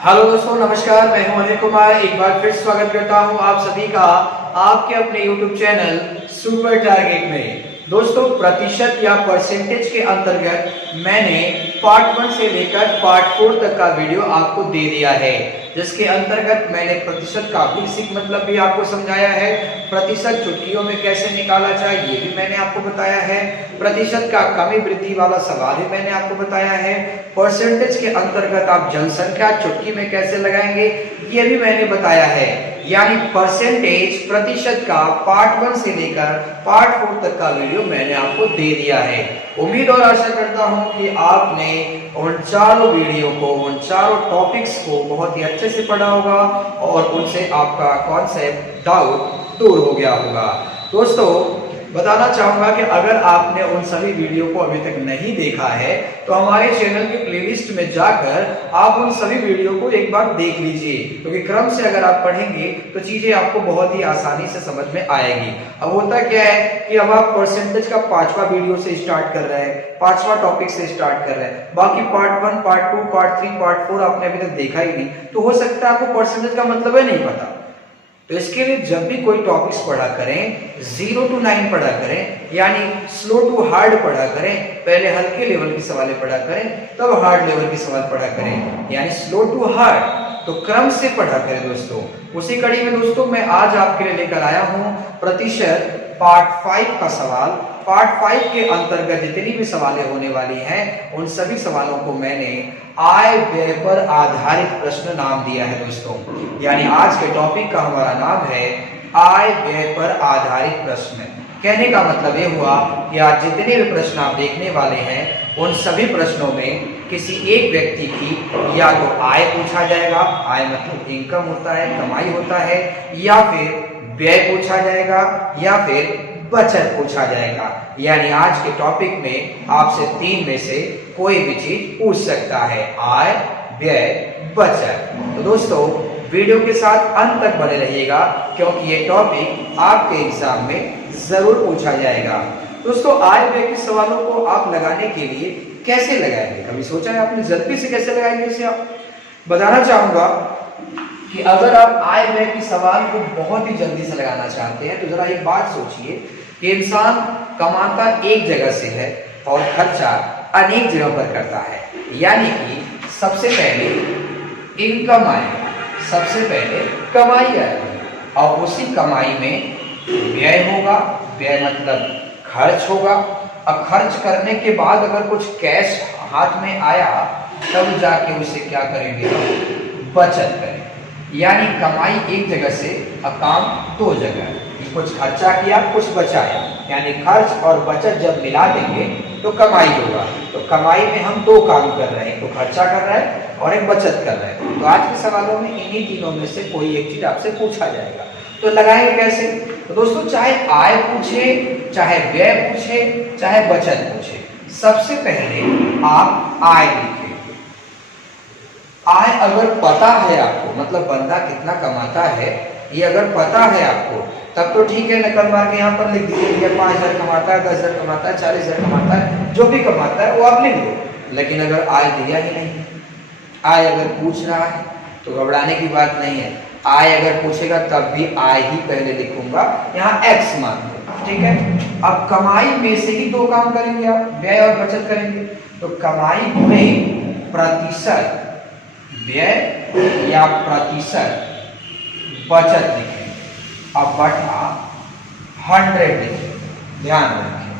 Hello दोस्तों, नमस्कार। मैं हूं अनिल कुमार। एक बार फिर स्वागत करता हूं आप सभी का आपके अपने YouTube चैनल सुपर टारगेट में। दोस्तों, प्रतिशत या परसेंटेज के अंतर्गत मैंने पार्ट 1 से लेकर पार्ट 4 तक का वीडियो आपको दे दिया है, जिसके अंतर्गत मैंने प्रतिशत का बेसिक मतलब भी आपको समझाया है, प्रतिशत चुटकियों में कैसे निकाला जाए ये भी मैंने आपको बताया है, प्रतिशत का कमी वृद्धि वाला सवाल भी मैंने आपको बताया है, परसेंटेज के अंतर्गत आप जनसंख्या चुटकी में कैसे लगाएंगे ये भी मैंने बताया है। यानी परसेंटेज प्रतिशत का पार्ट 1 से लेकर पार्ट 4 तक का वीडियो मैंने आपको दे दिया है। उम्मीद और आशा करता हूं कि आपने उन चारों वीडियो को, उन चारों टॉपिक्स को बहुत ही अच्छे से पढ़ा होगा और उनसे आपका कॉन्सेप्ट डाउट दूर हो गया होगा। दोस्तों, बताना चाहूंगा कि अगर आपने उन सभी वीडियो को अभी तक नहीं देखा है तो हमारे चैनल के प्लेलिस्ट में जाकर आप उन सभी वीडियो को एक बार देख लीजिए, क्योंकि क्रम से अगर आप पढ़ेंगे तो चीजें आपको बहुत ही आसानी से समझ में आएगी। अब होता क्या है कि अब आप परसेंटेज का 5वां वीडियो से स्टार्ट कर रहे हैं, 5वां टॉपिक से स्टार्ट कर रहे हैं, बाकी पार्ट 1, पार्ट 2, पार्ट 3, पार्ट 4 आपने अभी तक देखा ही नहीं, तो हो सकता है आपको परसेंटेज का मतलब है नहीं पता। तो इसके लिए जब भी कोई टॉपिक्स पढ़ा करें, 0 to 9 पढ़ा करें, यानी स्लो टू हार्ड पढ़ा करें, पहले हल्के लेवल के सवाल पढ़ा करें तब हार्ड लेवल के सवाल पढ़ा करें, यानी स्लो टू हार्ड, तो क्रम से पढ़ा करें। दोस्तों, उसी कड़ी में दोस्तों मैं आज आपके लिए लेकर आया हूं प्रतिशत पार्ट 5 का सवाल। पार्ट 5 के अंतर्गत जितनी भी सवालें होने वाली हैं उन सभी सवालों को मैंने आय व्यय पर आधारित प्रश्न नाम दिया है। दोस्तों, यानी आज के टॉपिक का हमारा नाम है आय व्यय पर आधारित प्रश्न। कहने का मतलब ये हुआ कि आज जितने भी प्रश्न आप देखने वाले हैं उन सभी प्रश्नों में किसी एक व्यक्ति की या तो आय पूछा जाएगा, आय मतलब इनकम होता है, कमाई होता है, या फिर व्यय पूछा जाएगा, या फिर बचत पूछा जाएगा। यानी आज के टॉपिक में आपसे 3 में से कोई भी चीज पूछ सकता है, आय, व्यय, बचत। तो दोस्तों, वीडियो के साथ अंत तक बने रहिएगा, क्योंकि ये टॉपिक आपके एग्जाम में जरूर पूछा जाएगा। दोस्तों, आय व्यय के सवालों को आप लगाने के लिए कैसे लगाएंगे, कभी सोचा है आपने? जल्दी से कैसे लगाएंगे इसे आप बताना चाहूंगा कि अगर आप आय व्यय के सवाल को बहुत ही जल्दी से लगाना चाहते हैं तो जरा एक बात सोचिए कि इंसान कमाता एक जगह से है और खर्चा अनेक जगह पर करता है। यानी कि सबसे पहले इनकम आएगा, सबसे पहले कमाई आएगी, और उसी कमाई में व्यय होगा, व्यय मतलब खर्च होगा। अब खर्च करने के बाद अगर कुछ कैश हाथ में आया तब जाके उसे क्या करेंगे, बचत करेंगे। यानी कमाई एक जगह से और काम 2 जगह, कुछ खर्चा किया, कुछ बचाया, यानी खर्च और बचत जब मिला देंगे तो कमाई होगा। तो कमाई में हम 2 काम कर रहे हैं, तो खर्चा कर रहे हैं और एक बचत कर रहे हैं। तो आज के सवालों में इन्हीं तीनों में से कोई एक चीज आपसे पूछा जाएगा, तो लगाएंगे कैसे? तो दोस्तों, चाहे आय पूछे, चाहे व्यय पूछे, चाहे बचत पूछे, सबसे पहले आप आय लिखें। आय अगर पता है आपको, मतलब बंदा कितना कमाता है ये अगर पता है आपको, तब तो ठीक है, नकल मार के यहाँ पर लिख दीजिए 5,000 कमाता है, 10,000 कमाता है, 40,000 कमाता है, जो भी कमाता है वो आप लिख दो। लेकिन अगर आय दिया ही नहीं, आय अगर पूछ रहा है तो घबराने की बात नहीं है। आय अगर पूछेगा तब भी आय ही पहले लिखूंगा, यहाँ एक्स मान दो, ठीक है। अब कमाई में से ही 2 काम करेंगे आप, व्यय और बचत करेंगे। तो कमाई में प्रतिशत व्यय या प्रतिशत बचत लिखें, अब बटा 100 लिखें, ध्यान रखें,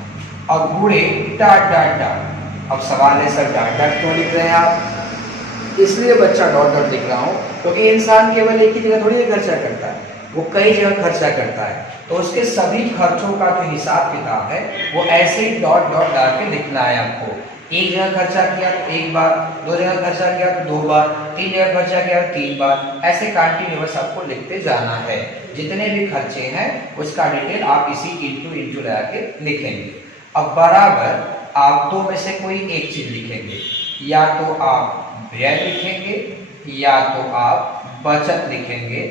अब गुणे डॉट डॉट डॉट। अब सवाल है सर डॉट डॉट क्यों लिख रहे हैं आप? इसलिए बच्चा डॉट डॉट लिख रहा हूं क्योंकि इंसान केवल एक ही जगह थोड़ी खर्चा करता है, वो कई जगह खर्चा करता है। तो उसके सभी खर्चों का जो हिसाब किताब है वो ऐसे ही डॉट डॉट डाल के लिखना है आपको। एक जगह खर्चा किया तो 1 बार, 2 जगह खर्चा किया तो 2 बार, 3 जगह खर्चा किया तो 3 बार, ऐसे कंटिन्यूअस आपको लिखते जाना है। जितने भी खर्चे हैं उसका डिटेल आप इसी इंटू लगा के लिखेंगे। अब बराबर आप 2 में से कोई एक चीज लिखेंगे, या तो आप व्यय लिखेंगे या तो आप बचत लिखेंगे,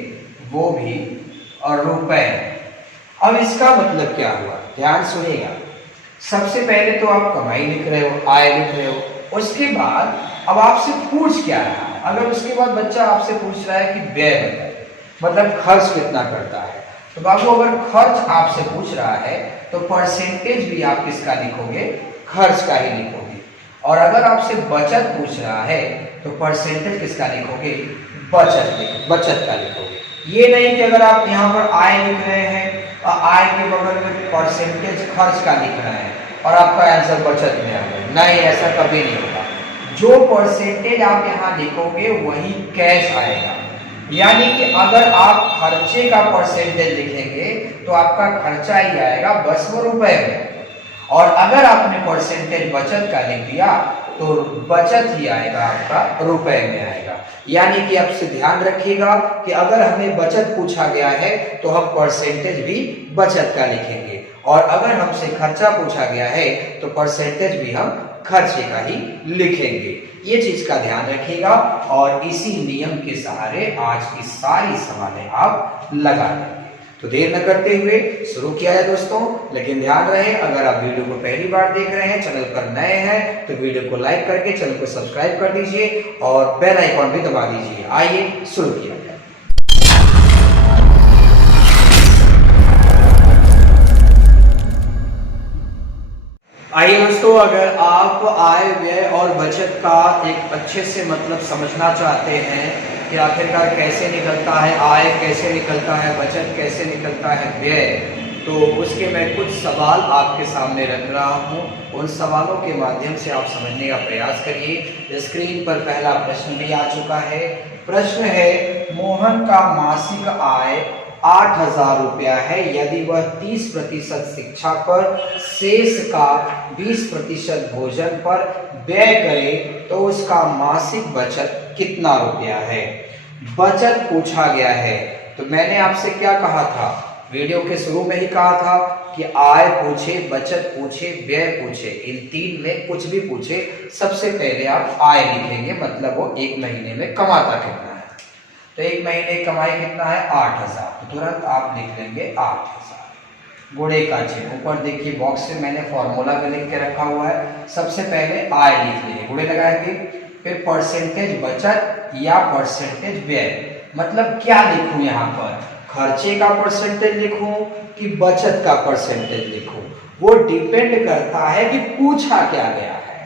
वो भी और रुपए। अब इसका मतलब क्या हुआ, ध्यान सुनिएगा। सबसे पहले तो आप कमाई लिख रहे हो, आय लिख रहे हो, उसके बाद अब आपसे पूछ क्या रहा है, अगर उसके बाद बच्चा आपसे पूछ रहा है कि व्यय बताइए, मतलब खर्च कितना करता है, तो बाबू अगर खर्च आपसे पूछ रहा है तो परसेंटेज भी आप किसका लिखोगे, खर्च का ही लिखोगे। और अगर आपसे बचत पूछ रहा है तो परसेंटेज किसका लिखोगे, बचत का लिखोगे। ये नहीं कि अगर आप यहाँ पर आय लिख रहे हैं और आय के बगल में परसेंटेज खर्च का लिख रहे हैं और आपका आंसर बचत में आ गया, नहीं, ऐसा कभी नहीं होगा। जो परसेंटेज आप यहाँ लिखोगे वही कैश आएगा। यानी कि अगर आप खर्चे का परसेंटेज लिखेंगे तो आपका खर्चा ही आएगा बस वो रुपए में, और अगर आपने परसेंटेज बचत का लिख दिया तो बचत ही आएगा आपका रुपए में आएगा। यानी कि आपसे ध्यान रखिएगा कि अगर हमें बचत पूछा गया है तो हम परसेंटेज भी बचत का लिखेंगे, और अगर हमसे खर्चा पूछा गया है तो परसेंटेज भी हम खर्चे का ही लिखेंगे। ये चीज का ध्यान रखिएगा और इसी नियम के सहारे आज की सारी सवालें आप लगा लेंगे। तो देर न करते हुए शुरू किया है दोस्तों, लेकिन ध्यान रहे अगर आप वीडियो को पहली बार देख रहे हैं, चैनल पर नए हैं तो वीडियो को लाइक करके चैनल को सब्सक्राइब कर दीजिए और बेल आइकॉन भी दबा दीजिए। आइए शुरू किया जाए। आइए दोस्तों, अगर आप आय व्यय और बचत का एक अच्छे से मतलब समझना चाहते हैं कि आखिरकार कैसे निकलता है आय, कैसे निकलता है बचत, कैसे निकलता है व्यय, तो उसके मैं कुछ सवाल आपके सामने रख रहा हूं। उन सवालों के माध्यम से आप समझने का प्रयास करिए। स्क्रीन पर पहला प्रश्न भी आ चुका है। प्रश्न है, मोहन का मासिक आय 8,000 रुपया है। यदि वह 30% शिक्षा पर, शेष का 20% भोजन पर व्यय करे तो उसका मासिक बचत कितना रुपया है। बचत पूछा गया है तो मैंने आपसे क्या कहा था, वीडियो के शुरू में ही कहा था कि आय पूछे, बचत पूछे, व्यय पूछे, इन तीन में कुछ भी पूछे सबसे पहले आप आय लिखेंगे, मतलब वो एक महीने में कमाता कितना है। तो एक महीने की कमाई कितना है, 8,000, तो तुरंत आप लिख लेंगे 8,000। गुणे का चिन्ह ऊपर देखिए बॉक्स में मैंने फॉर्मूला भी लिख के रखा हुआ है। सबसे पहले आय लिख लीजिए, गुणे लगाएंगे, फिर परसेंटेज बचत या परसेंटेज व्यय, मतलब क्या लिखूं यहाँ पर, खर्चे का परसेंटेज लिखूं कि बचत का परसेंटेज लिखूं, वो डिपेंड करता है कि पूछा क्या गया है।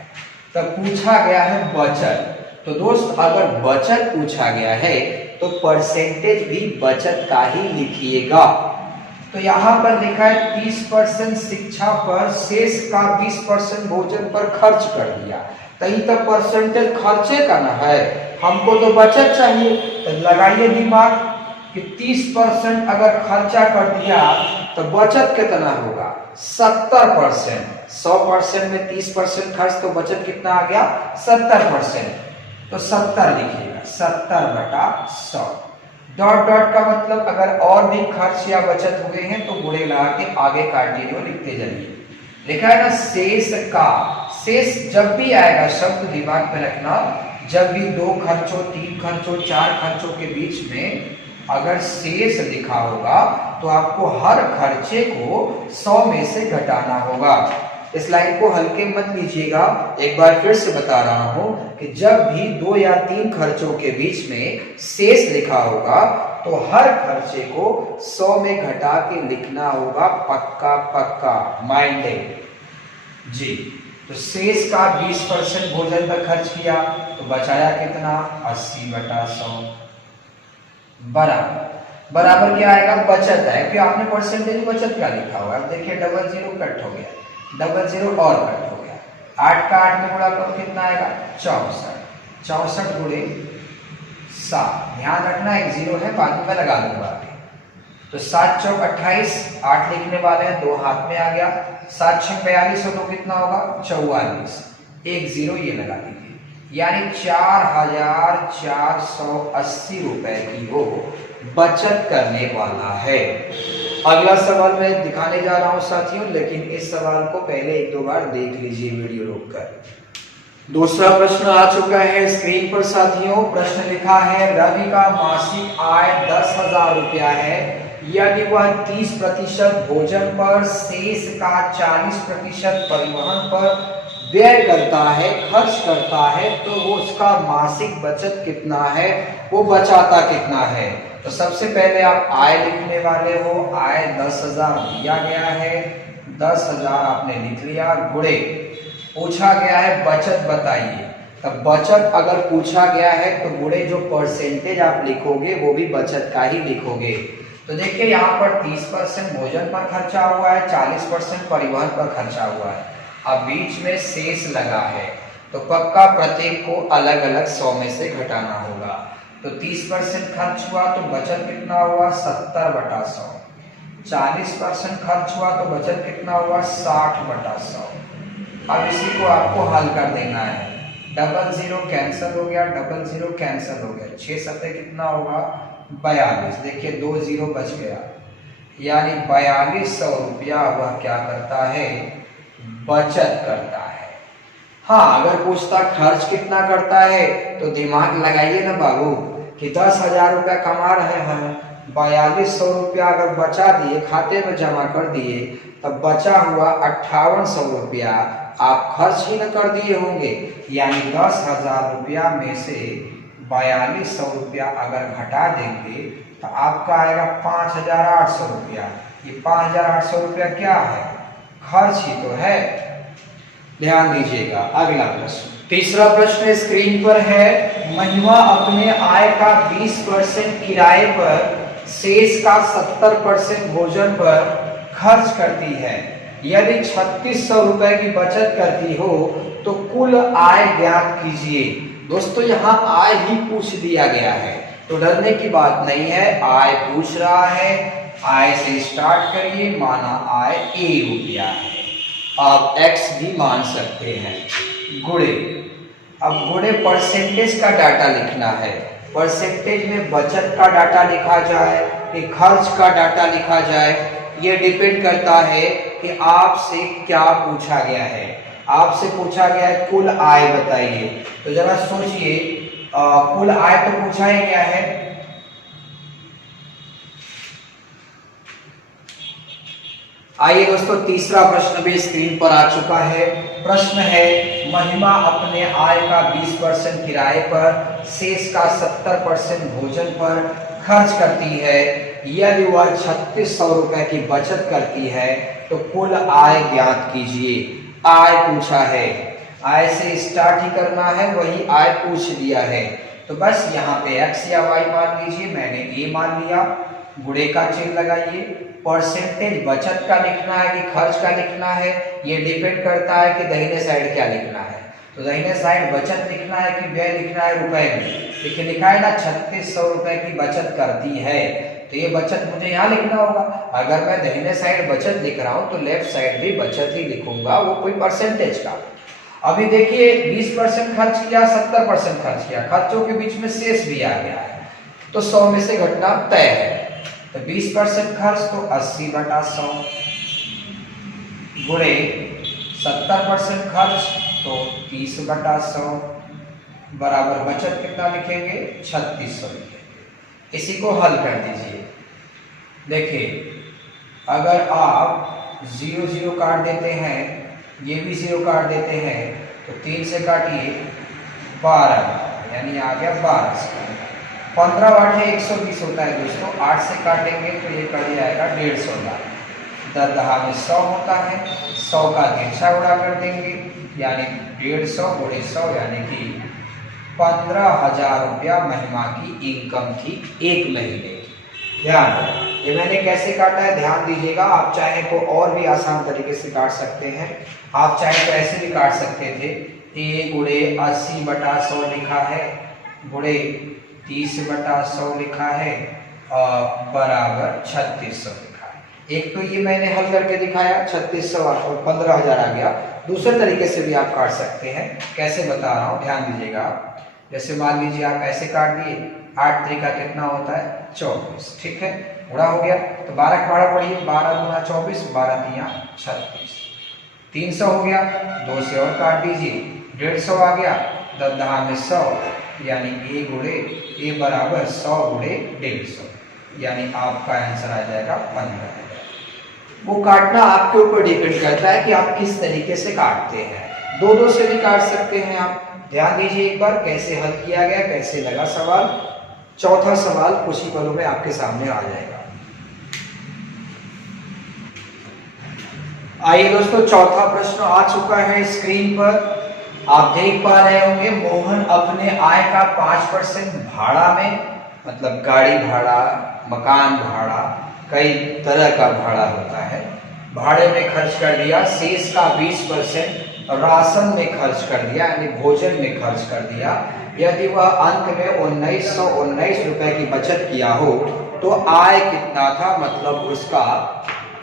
तो पूछा गया है बचत, तो दोस्त अगर बचत पूछा गया है तो परसेंटेज भी बचत का ही लिखिएगा। तो यहाँ पर लिखा है 30% शिक्षा पर, शेष का 20% भोजन पर खर्च कर दिया, तो ये तो परसेंटेज खर्चे का ना है, हमको तो बचत चाहिए। तो लगाइए दिमाग कि 30% अगर खर्चा कर दिया तो बचत कितना होगा, 70%। 100% में 30% खर्च तो बचत कितना आ गया, 70%। तो 70 लिखिएगा, 70/100। डॉट डॉट का मतलब अगर और भी खर्च या बचत हुए हैं तो गुणे लगा के आगे काटिए और लिखते जाइए। लिखा है ना शेष का, शेष जब भी आएगा शब्द दिमाग में रखना, जब भी 2 खर्चों, 3 खर्चों, 4 खर्चों के बीच में अगर शेष लिखा होगा तो आपको हर खर्चे को 100 में से घटाना होगा। इस लाइन को हल्के मत लीजिएगा, एक बार फिर से बता रहा हूं कि जब भी 2 या 3 खर्चों के बीच में शेष लिखा होगा तो हर खर्चे को 100 में घटा के लिखना होगा, पक्का पक्का माइंडेड जी। तो शेष का 20% भोजन पर खर्च किया तो बचाया कितना, 80/100 बराबर क्या आएगा, बचत है। फिर आपने परसेंटेज बचत का लिखा हुआ है, देखिए 00 कट हो गया, 00 और कट हो गया, 8 का 8 में गुणा करो कितना आएगा, 64। 64 गुणे 7, ध्यान रखना एक 0 है, बाद में लगा दूंगा। तो 7 चौक 28, 8 लिखने वाले हैं, 2 हाथ में आ गया, 7 6 42 तो कितना होगा, 44, एक 0 ये लगा दीजिए, यानी 4,480 रुपए की वो बचत करने वाला है। अगला सवाल मैं दिखाने जा रहा हूं साथियों, लेकिन इस सवाल को पहले 1-2 बार देख लीजिए वीडियो रोककर। दूसरा प्रश्न आ चुका है स्क्रीन पर साथियों। प्रश्न लिखा है, रवि का मासिक आय 10,000 रुपया है। यदि वह 30% भोजन पर, शेष का 40% परिवहन पर व्यय करता है, खर्च करता है, तो वो उसका मासिक बचत कितना है, वो बचाता कितना है। तो सबसे पहले आप आय लिखने वाले हो, आय 10,000 दिया गया है, 10,000 आपने लिख लिया, गुणे पूछा गया है बचत बताइए। तब बचत अगर पूछा गया है तो गुणे जो परसेंटेज आप लिखोगे वो भी बचत का ही लिखोगे। तो देखिए यहाँ पर 30% भोजन पर खर्चा हुआ है, 40% परिवहन पर खर्चा हुआ है। अब बीच में शेष लगा है तो पक्का प्रत्येक को अलग अलग 100 में से घटाना होगा। तो 30% खर्च हुआ तो बचत कितना हुआ, 70/100। 40% खर्च हुआ तो बचत कितना हुआ, 60/100। अब इसी को आपको हल कर देना है। डबल जीरो कैंसिल हो गया, डबल जीरो कैंसिल हो गया, 6 सत्ते कितना होगा, 42। देखिए 2 जीरो बच गया, यानी 4200 रुपया वह क्या करता है, बचत करता है। हाँ, अगर पूछता खर्च कितना करता है तो दिमाग लगाइए ना बाबू कि 10,000 रुपया कमा रहे हैं, 4200 रुपया अगर बचा दिए, खाते में जमा कर दिए, तब बचा हुआ 5800 रुपया आप खर्च ही न कर दिए होंगे। यानी 10,000 रुपया में से 4200 रुपया अगर घटा देंगे तो आपका आएगा 5,800 रुपया। ये 5,800 रुपया क्या है, खर्च ही तो है। ध्यान दीजिएगा। अगला प्रश्न, तीसरा प्रश्न स्क्रीन पर है। महिमा अपने आय का 20% किराए पर, शेष का 70% भोजन पर खर्च करती है। यदि 3600 रुपए की बचत करती हो तो कुल आय ज्ञात कीजिए। दोस्तों यहाँ आय ही पूछ दिया गया है तो डरने की बात नहीं है, आय पूछ रहा है। आय से स्टार्ट करिए, माना आय ₹1 है, आप x भी मान सकते हैं, गुणे। अब गुणे परसेंटेज का डाटा लिखना है। परसेंटेज में बचत का डाटा लिखा जाए कि खर्च का डाटा लिखा जाए, ये डिपेंड करता है कि आपसे क्या पूछा गया है। आपसे पूछा गया है कुल आय बताइए, तो जरा सोचिए, कुल आय तो पूछा ही गया है। आइए दोस्तों, तीसरा प्रश्न भी स्क्रीन पर आ चुका है। प्रश्न है, महिमा अपने आय का 20% किराए पर, शेष का 70% भोजन पर खर्च करती है। यदि वह 3600 रुपए की बचत करती है तो कुल आय ज्ञात कीजिए। आय पूछा है, आय से स्टार्ट ही करना है, वही आय पूछ दिया है। तो बस यहाँ पे x या y मान लीजिए, मैंने a मान लिया, गुणे का चिन्ह लगाइए। परसेंटेज बचत का लिखना है कि खर्च का लिखना है, ये डिपेंड करता है कि दाहिने साइड क्या लिखना है। तो दाहिने साइड बचत लिखना है कि व्यय लिखना है रुपए में। देखिए लिखा है ना 3600 रुपए की बचत करती है, तो ये बचत मुझे यहाँ लिखना होगा। अगर मैं दाहिने साइड बचत लिख रहा हूँ तो लेफ्ट साइड भी बचत ही लिखूंगा, वो कोई परसेंटेज का। अभी देखिए 20% खर्च किया, 70% खर्च किया, खर्चों के बीच में शेष भी आ गया है, तो 100 में से घटना तय है। तो 20% खर्च तो 80/100 गुणे 70% खर्च तो 30/100 बराबर बचत कितना लिखेंगे, 3600 लिखेंगे। इसी को हल कर दीजिए। देखिए अगर आप 0 0 काट देते हैं, ये भी 0 काट देते हैं, तो 3 से काटिए 12, यानी आ गया 12। 15 8 120 होता है दोस्तों, 8 से काटेंगे तो ये कट जाएगा 150 लाख। 10 दहा में 100 होता है, 100 का 1.5 गुणा कर देंगे, यानी 150 गुणे 100, यानी कि 15,000 रुपया महिमा की इनकम थी एक महीने की। ध्यान दें, ये मैंने कैसे काटा है ध्यान दीजिएगा। आप चाहे तो और भी आसान तरीके से काट सकते हैं। आप चाहे तो ऐसे भी काट सकते थे, a गुणे 80/100 लिखा है, गुणे 30/100 लिखा है, और बराबर 3600 लिखा है। एक तो ये मैंने हल करके दिखाया, 3600 और 15,000 आ गया। दूसरे तरीके से भी आप काट सकते हैं, कैसे बता रहा हूँ ध्यान दीजिएगा। जैसे मान लीजिए आप ऐसे काट दिए, 8 3 का कितना होता है 24, ठीक है, गुणा हो गया। तो 12 का भाड़ा पढ़िए, 12 गुना 24, 12 तिया 36, 300 हो गया। 2 से और काट दीजिए, 150 आ गया, 10 दहा में 100, यानी a गुणे a बराबर 100 गुणे 150, यानी आपका आंसर आ जाएगा 15,000। वो काटना आपके ऊपर डिपेंड करता है कि आप किस तरीके से काटते हैं। दो दो से भी काट सकते हैं आप। ध्यान दीजिए एक बार कैसे हल किया गया, कैसे लगा सवाल। चौथा सवाल कुछ ही पलों में आपके सामने आ जाएगा। आइए दोस्तों, चौथा प्रश्न आ चुका है स्क्रीन पर। आप देख पा रहे होंगे मोहन अपने आय का 5% भाड़ा में, मतलब गाड़ी भाड़ा, मकान भाड़ा, कई तरह का भाड़ा होता है, भाड़े में खर्च कर दिया। शेष का 20% राशन में खर्च कर दिया, यानी भोजन में खर्च कर दिया। यदि वह अंत में 1919 रुपए की बचत किया हो तो आय कितना था, मतलब उसका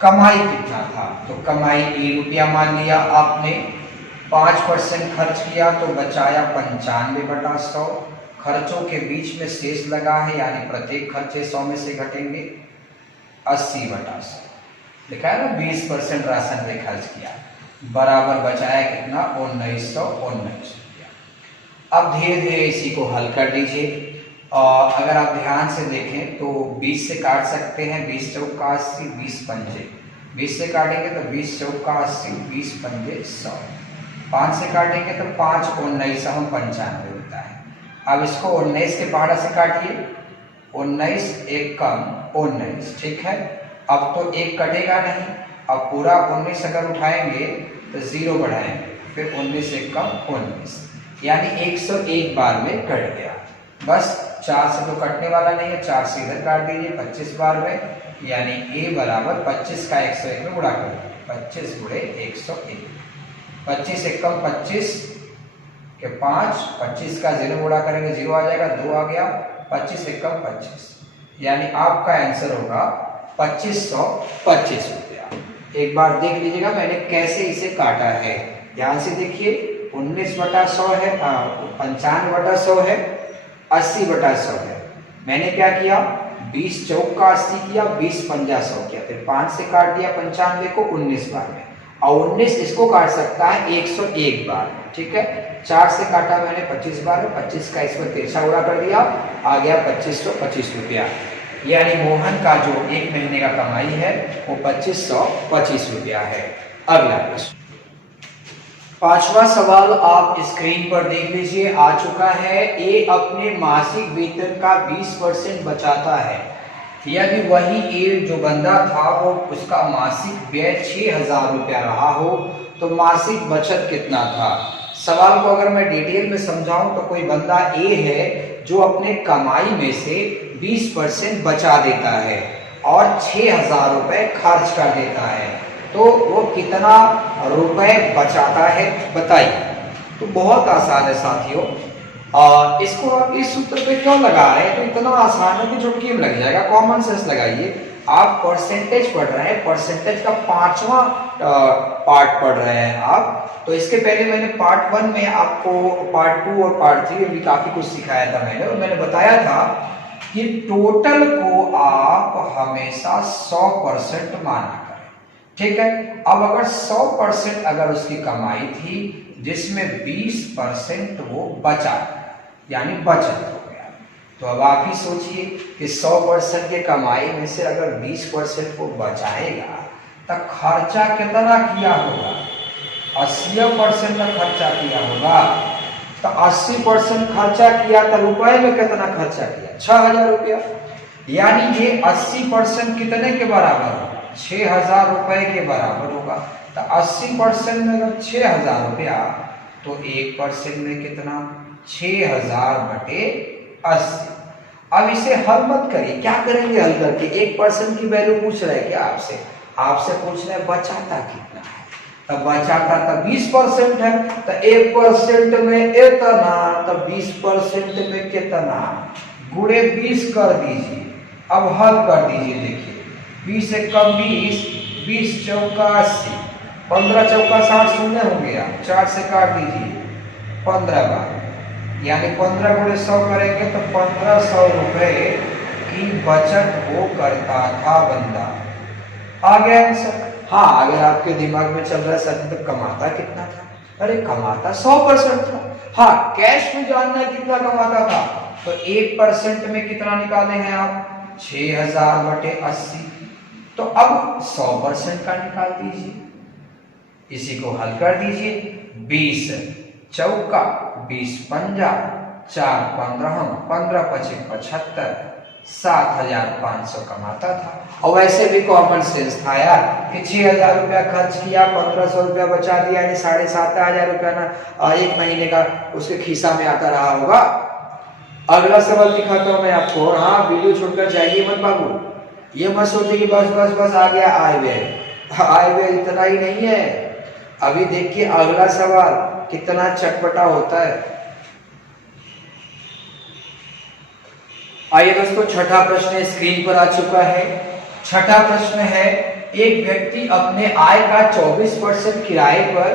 कमाई कितना था। तो कमाई ₹1 मान लिया आपने, 5% खर्च किया तो बचाया 95/100। खर्चों के बीच में शेष लगा है, यानी प्रत्येक खर्चे 100 में से घटेंगे, 80/100 लिखा है ना। 20% राशन पे खर्च किया, बराबर बचाया कितना, 1919 रुपया। अब धीरे धीरे इसी को हल कर दीजिए। अगर आप ध्यान से देखें तो 20 से काट सकते हैं, 20 चौका 80, 20 पंजे। 20 से काटेंगे तो 20 चौका 80, 20 पंजे 100। 5 से काटेंगे तो 5 19 95 होता है। अब इसको 19 के पहाड़ा से काटिए, 19 एक कम 19, ठीक है। अब तो एक कटेगा नहीं, अब पूरा 19 अगर उठाएंगे तो 0 बढ़ाएंगे, फिर 19 एक कम 19, यानी 101 बार में कट गया। बस 4 से तो कटने वाला नहीं है, 4 से इधर काट दीजिए 25 बार में, यानी a बराबर 25 का 101 में गुणा कर दीजिए, 25 गुणे 101। 25 एक कम 25 के 5, 25 का 0 गुणा करेंगे 0 आ जाएगा, 2 आ गया, 25 एक कम 25, यानी आपका आंसर होगा 2525 रुपया। एक बार देख लीजिएगा मैंने कैसे इसे काटा है, ध्यान से देखिए। 19/100 है, 95/100 है, 80/100 है। मैंने क्या किया, 20 चौका 80 किया, 20 पंजा 100 किया, फिर 5 से काट दिया 95 को 19 बार में, और 19 इसको काट सकता है 101 बार में, ठीक है। 4 से काटा मैंने 25 बार में, 25 का इसमें तिरछा गुणा कर दिया, आ गया 2525 रुपया। यानी मोहन का जो एक महीने का कमाई है वो 2525 रुपया है। अगला प्रश्न, पांचवा सवाल आप स्क्रीन पर देख लीजिए, आ चुका है। ए अपने मासिक वेतन का 20% बचाता है। यदि वही ए जो बंदा था वो उसका मासिक व्यय 6000 रुपया रहा हो तो मासिक बचत कितना था। सवाल को अगर मैं डिटेल में समझाऊं तो कोई बंदा ए है जो अपने कमाई में से 20% बचा देता है और 6000 रुपए खर्च कर देता है, तो वो कितना रुपए बचाता है बताइए। तो बहुत आसान है साथियों, इसको आप इस सूत्र पे क्यों लगा रहे हैं, तो इतना आसान है कि चुटकी में लग जाएगा। कॉमन सेंस लगाइए। आप परसेंटेज पढ़ रहे हैं, परसेंटेज का 5वां पार्ट पढ़ रहे हैं आप, तो इसके पहले मैंने पार्ट 1 में आपको पार्ट 2 और पार्ट 3 में भी काफी कुछ सिखाया था मैंने, और मैंने बताया था कि टोटल को आप हमेशा 100% माना करें, ठीक है। अब अगर 100% अगर उसकी कमाई थी जिसमें 20% वो बचा, यानी बचत हो गया, तो अब आप ही सोचिए कि 100% के कमाई में से अगर 20% वो बचाएगा तो खर्चा कितना किया होगा, 80% का खर्चा किया होगा। तो 80% खर्चा किया तो रुपए में कितना खर्चा किया, 6000 रुपया, यानी ये 80% कितने के बराबर होगा, 6000 रुपए के बराबर होगा। तो 80% में अगर 6000 रुपया तो 1% में कितना, 6000/80। अब इसे हल मत करिए, क्या करेंगे हल करके, 1% की वैल्यू पूछ रहे हैं क्या आपसे, आपसे पूछ रहे हैं बचाता कितना है। तब बचाता तब 20% है, तो 1% में इतना, तो 20% में कितना, गुणे 20 कर दीजिए। अब हल कर दीजिए, देखिए 20 एक कम 20, 20 चौका 80, 15 चौका 60 शून्य हो गया, 4 से काट दीजिए 15 बार, यानी 15 गुणे 100 करेंगे तो 1500 रुपए की बचत वो करता था बंदा। आ गया आंसर। हाँ, अगर आपके दिमाग में चल रहा है सर तो कमाता कितना था, अरे कमाता 100% था। हाँ, कैश में जानना कितना कमाता था, तो 1% में कितना निकाले हैं आप, 6000/80। तो अब 100% का निकाल दीजिए, इसी को हल कर दीजिए। 20 चौका 20 पंजा 4 15 15 पचे 75 7,500 कमाता था। और वैसे भी कॉमन सेंस था यार कि 6,000 रुपया खर्च किया, 1,500 रुपया बचा दिया, यानी 7,500 रुपया ना एक महीने का उसके खिस्सा में आता रहा होगा। अगला सवाल दिखाता हूं मैं आपको। और हाँ, वीडियो छोड़कर जाइए मत बाबू, ये मत सोचिए कि बस बस बस आ गया आए हुए इतना ही नहीं है। अभी देखिए अगला सवाल कितना चटपटा होता है। आइए दोस्तों, छठा प्रश्न स्क्रीन पर आ चुका है। छठा प्रश्न है, एक व्यक्ति अपने आय का 24% किराए पर,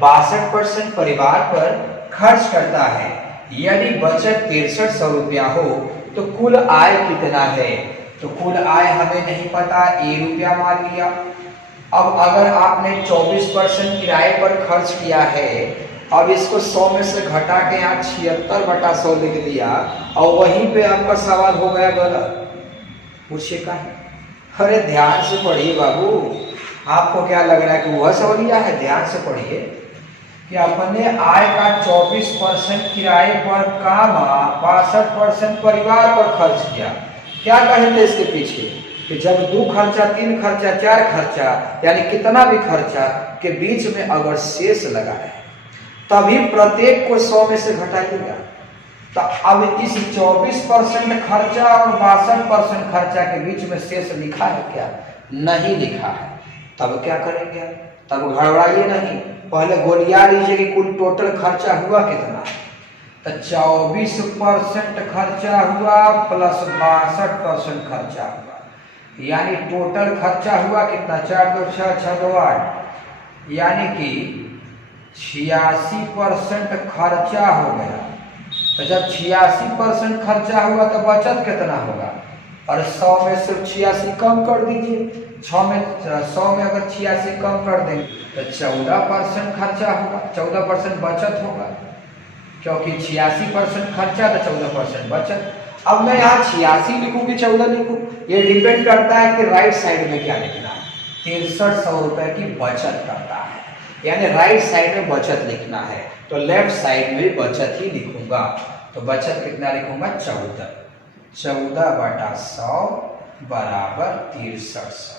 62% परिवार पर खर्च करता है। यदि बचत 6300 रुपया हो तो कुल आय कितना है? तो कुल आय हमें नहीं पता, ₹1 मान लिया। अब अगर आपने 24% किराए पर खर्च किया है, अब इसको 100 में से घटा के यहाँ 76/100 लिख दिया और वहीं पे आपका सवाल हो गया गलत। पूछिए का है? अरे ध्यान से पढ़िए बाबू, आपको क्या लग रहा है कि वह सवालिया है? ध्यान से पढ़िए कि अपने आय का 24% किराए पर कामा 62% परिवार पर खर्च किया। क्या कहे थे इसके पीछे कि जब 2 खर्चा, 3 खर्चा, 4 खर्चा, यानी कितना भी खर्चा के बीच में अगर शेष लगा है तभी प्रत्येक को 100 में से घटाइएगा। तो अब इस 24% खर्चा और 62% खर्चा के बीच में शेष लिखा है क्या? नहीं लिखा है। तब क्या करेंगे? तब घबराइए नहीं, पहले गोलिया लीजिए कि कुल टोटल खर्चा हुआ कितना। तो 24% खर्चा हुआ प्लस 62% खर्चा हुआ, यानी टोटल खर्चा हुआ कितना? 4 2 6 6 2 8, यानी कि 86% खर्चा हो गया। तो जब 86% खर्चा हुआ तो बचत कितना होगा? और 100 में से 86 कम कर दीजिए। 100 में अगर 86 कम कर दें तो 14% खर्चा होगा, 14% बचत होगा, क्योंकि 86% खर्चा तो 14% बचत। अब मैं यहाँ 86 लिखूं कि 14 लिखूं, ये डिपेंड करता है कि राइट साइड में क्या लिखना है। 6300 रुपए की बचत करता है, यानी राइट साइड में बचत लिखना है, तो लेफ्ट साइड में भी बचत ही लिखूंगा। तो बचत कितना लिखूंगा? 14/100 बराबर 6300।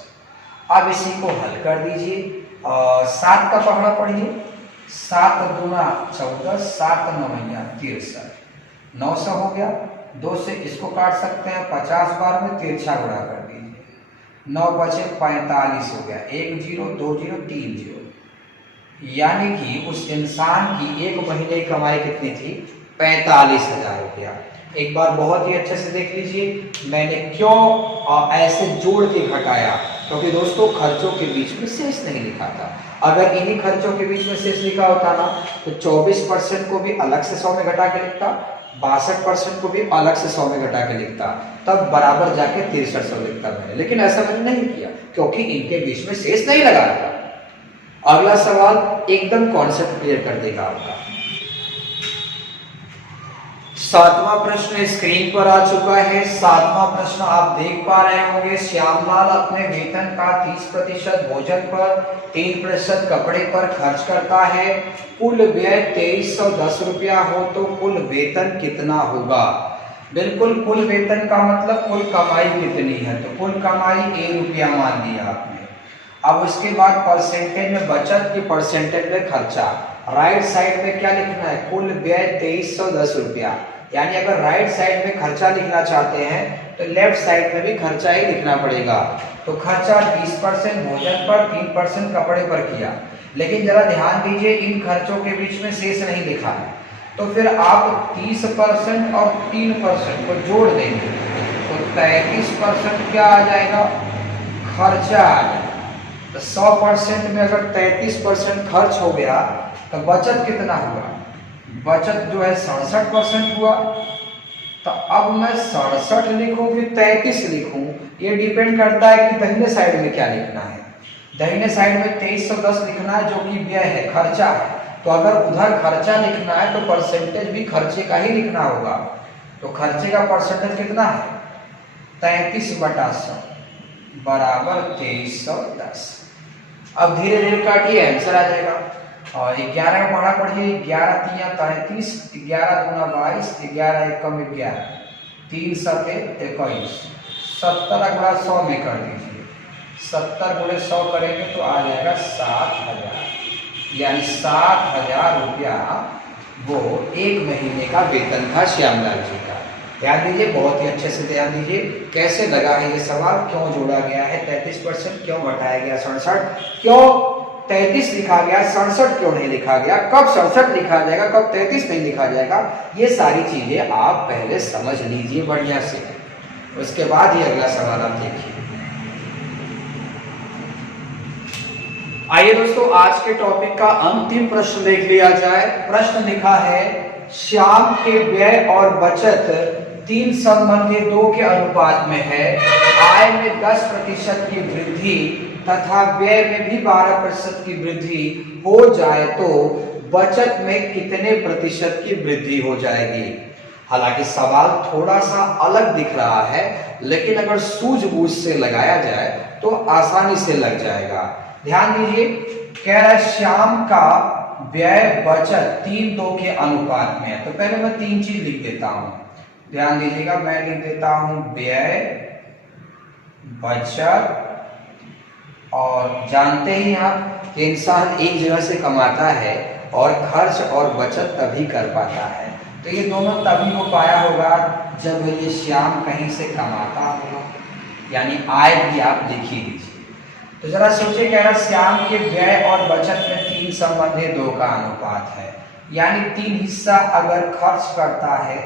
अब इसी को हल कर दीजिए। 7 का पहाड़ा पढ़िए। 7 दूना 14, 7 9 63, 900 हो गया। 2 से इसको काट सकते हैं, 50 बार में तिरछा गुणा कर दीजिए। 9 बचे 45 हो गया, 1 0 2 0 3 0, यानी कि उस इंसान की एक महीने की कमाई कितनी थी? 45,000 रुपया। एक बार बहुत ही अच्छे से देख लीजिए मैंने क्यों ऐसे जोड़ के घटाया, क्योंकि दोस्तों खर्चों के बीच में शेष नहीं लिखा था। अगर इन्हीं खर्चों के बीच में शेष लिखा होता ना तो 24% को भी अलग से 100 में घटा के लिखता, 62% को भी अलग से 100 में घटा के लिखता, तब बराबर जाके 6300 लिखता मैंने। लेकिन ऐसा मैंने नहीं किया क्योंकि इनके बीच में शेष नहीं लगा था। अगला सवाल एकदम कॉन्सेप्ट क्लियर कर देगा आपका। 7वां प्रश्न स्क्रीन पर आ चुका है। 7वां प्रश्न आप देख पा रहे होंगे। श्यामलाल अपने वेतन का 30% भोजन पर, 3% कपड़े पर खर्च करता है। कुल व्यय 2310 रुपया हो तो कुल वेतन कितना होगा? बिल्कुल, कुल वेतन का मतलब कुल कमाई कितनी है, तो कुल कमाई ₹1 मान लिया आपने। अब उसके बाद परसेंटेज में बचत की, परसेंटेज में खर्चा। राइट साइड में क्या लिखना है? कुल व्यय 2310 रुपया, यानी अगर राइट साइड में खर्चा लिखना चाहते हैं तो लेफ्ट साइड में भी खर्चा ही लिखना पड़ेगा। तो खर्चा 20% भोजन पर, 3% कपड़े पर किया। लेकिन जरा ध्यान दीजिए इन खर्चों के बीच में शेष नहीं लिखा है, तो फिर आप 30% और 3% को जोड़ देंगे तो 33% क्या आ जाएगा? खर्चा आ जाएगा। तो 100% में अगर 33% खर्च हो गया तो बचत कितना हुआ? बचत जो है 67% हुआ। तो अब मैं 67 लिखूं कि 33 लिखूं, ये डिपेंड करता है कि दाहिने साइड में क्या लिखना है। दाहिने साइड में 2310 लिखना है जो कि व्यय है, खर्चा है। तो अगर उधर खर्चा लिखना है तो परसेंटेज भी खर्चे का ही लिखना होगा। तो खर्चे का परसेंटेज कितना है? 33/100 बराबर 2310। अब धीरे धीरे काटिए, आंसर आ जाएगा। और 11 का पढ़ा पढ़िए, 11 तिया 33, 11 दूना 22, 11 एकम 11, 3 सते 21, 70 गुणा 100 में कर दीजिए। 70 गुणे 100 करेंगे तो आ जाएगा 7,000, यानी 7,000 रुपया वो एक महीने का वेतन था श्यामलाल जी का। ध्यान दीजिए, बहुत ही अच्छे से ध्यान दीजिए कैसे लगा है ये सवाल, क्यों जोड़ा गया है 33%, क्यों घटाया गया 67, क्यों 33 लिखा गया 67 क्यों नहीं लिखा गया, कब 67 लिखा जाएगा, कब 33 नहीं लिखा जाएगा, ये सारी चीजें आप पहले समझ लीजिए बढ़िया से, उसके बाद ही अगला सवाल आप देखिए। आइए दोस्तों, आज के टॉपिक का अंतिम प्रश्न देख लिया जाए। प्रश्न लिखा है, श्याम के व्यय और बचत 3 संबंधी 2 के अनुपात में है। आय में 10% की वृद्धि तथा व्यय में भी 12% की वृद्धि हो जाए तो बचत में कितने प्रतिशत की वृद्धि हो जाएगी। हालांकि सवाल थोड़ा सा अलग दिख रहा है, लेकिन अगर सूझबूझ से लगाया जाए तो आसानी से लग जाएगा। ध्यान दीजिए, कह रहा है श्याम का व्यय बचत 3:2 के अनुपात में है। तो पहले मैं 3 चीज लिख देता हूं, ध्यान दीजिएगा, मैं लिख देता हूं व्यय, बचत, और जानते ही आप कि इंसान एक जगह से कमाता है और खर्च और बचत तभी कर पाता है, तो ये दोनों तभी हो पाया होगा जब ये श्याम कहीं से कमाता होगा, यानी आय भी आप लिख ही दीजिए। तो जरा सोचिए, कह रहा श्याम के व्यय और बचत में 3 संबंधी 2 का अनुपात है, यानी 3 हिस्सा अगर खर्च करता है,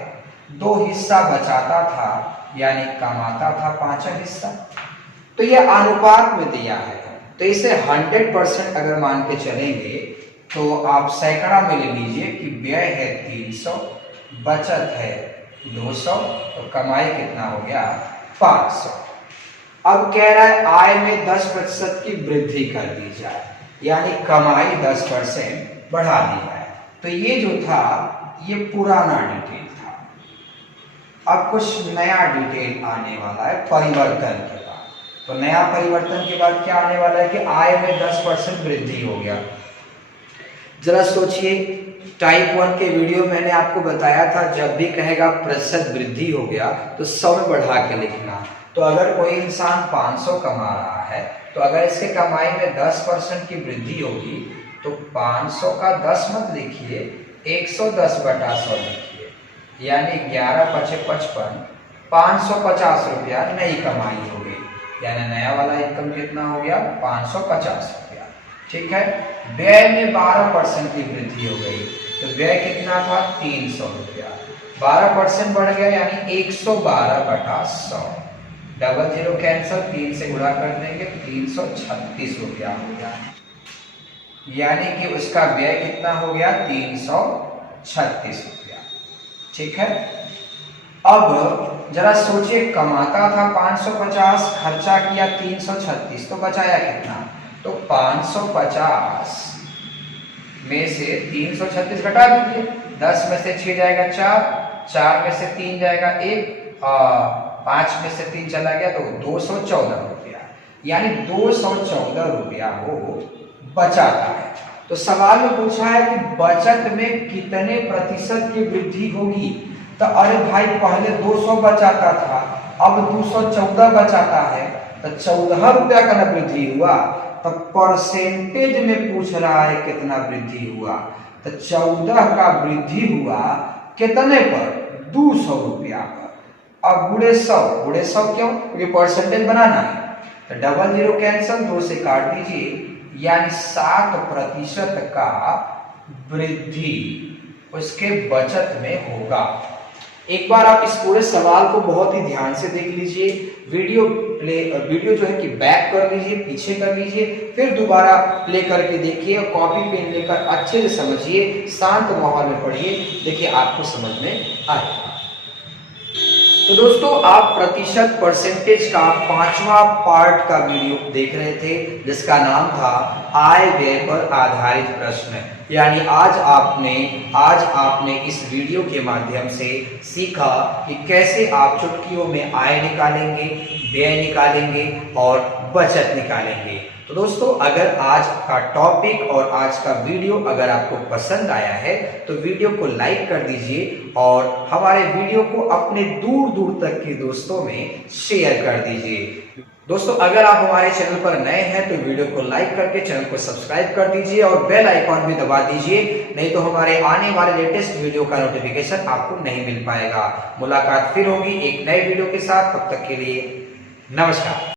2 हिस्सा बचाता था, यानी कमाता था 5 हिस्सा। तो यह अनुपात में दिया है, तो इसे 100% अगर मान के चलेंगे तो आप सैकड़ा में ले लीजिए कि व्यय है 300, बचत है 200, तो कमाई कितना हो गया 500। अब कह रहा है आय में 10% की वृद्धि कर दी जाए, यानी कमाई 10% बढ़ा दी जाए। तो ये जो था ये पुराना डिटेल था। अब कुछ नया डिटेल आने वाला है परिवर्तन के बाद। तो नया परिवर्तन के बाद क्या आने वाला है कि आय में 10% वृद्धि हो गया। जरा सोचिए, टाइप 1 के वीडियो मैंने आपको बताया था, जब भी कहेगा प्रतिशत वृद्धि हो गया तो 100 में बढ़ा के लिखना। तो अगर कोई इंसान 500 कमा रहा है, तो अगर इसके कमाई में 10% की वृद्धि होगी तो 500 का 10 मत लिखिए, 110/100 लिखिए, यानी 11×5=55, 550 रुपया नई कमाई हो गई, यानी नया वाला इनकम कितना हो गया 550 रुपया। ठीक है, व्यय में 12% की वृद्धि हो गई, तो व्यय कितना था 300 रुपया, 12% बढ़ गया यानी 112/100, 00 कैंसल, 3 से गुणा कर देंगे, 336 रुपया हो गया, यानी कि उसका व्यय कितना हो गया 336 रुपया। ठीक है, अब जरा सोचिए, कमाता था 550, खर्चा किया 336, तो बचाया कितना, तो 550 में से 336 घटा दीजिए, 10 में से 6 जाएगा 4, 4 में से 3 जाएगा 1, 5 में से 3 चला गया तो 214 रुपया, यानी 214 रुपया वो बचाता है। तो सवाल में पूछा है कि बचत में कितने प्रतिशत की वृद्धि होगी। तो अरे भाई, पहले 200 बचाता था, अब 214 बचाता है, तो 14 रुपया का न वृद्धि हुआ। तो परसेंटेज में पूछ रहा है कितना वृद्धि हुआ, तो 14 का वृद्धि हुआ कितने पर, 200 रुपया पर। अब गुणे 100 क्यों, क्योंकि परसेंटेज बनाना है, तो 00 कैंसल, 2 से काट दीजिए, यानी 7% का वृद्धि उसके बचत में होगा। एक बार आप इस पूरे सवाल को बहुत ही ध्यान से देख लीजिए, वीडियो जो है कि बैक कर लीजिए, पीछे कर लीजिए, फिर दोबारा प्ले करके देखिए और कॉपी पेन लेकर अच्छे से समझिए, शांत माहौल में पढ़िए, देखिए आपको समझ में आएगा। तो दोस्तों, आप प्रतिशत परसेंटेज का 5वां पार्ट का वीडियो देख रहे थे, जिसका नाम था आय व्यय पर आधारित प्रश्न। यानी आज आपने इस वीडियो के माध्यम से सीखा कि कैसे आप चुटकियों में आय निकालेंगे, व्यय निकालेंगे और बचत निकालेंगे। तो दोस्तों, अगर आज का टॉपिक और आज का वीडियो अगर आपको पसंद आया है तो वीडियो को लाइक कर दीजिए और हमारे वीडियो को अपने दूर दूर तक के दोस्तों में शेयर कर दीजिए। दोस्तों, अगर आप हमारे चैनल पर नए हैं तो वीडियो को लाइक करके चैनल को सब्सक्राइब कर दीजिए और बेल आइकॉन भी दबा दीजिए, नहीं तो हमारे आने वाले लेटेस्ट वीडियो का नोटिफिकेशन आपको नहीं मिल पाएगा। मुलाकात फिर होगी एक नए वीडियो के साथ, तब तक के लिए नमस्कार।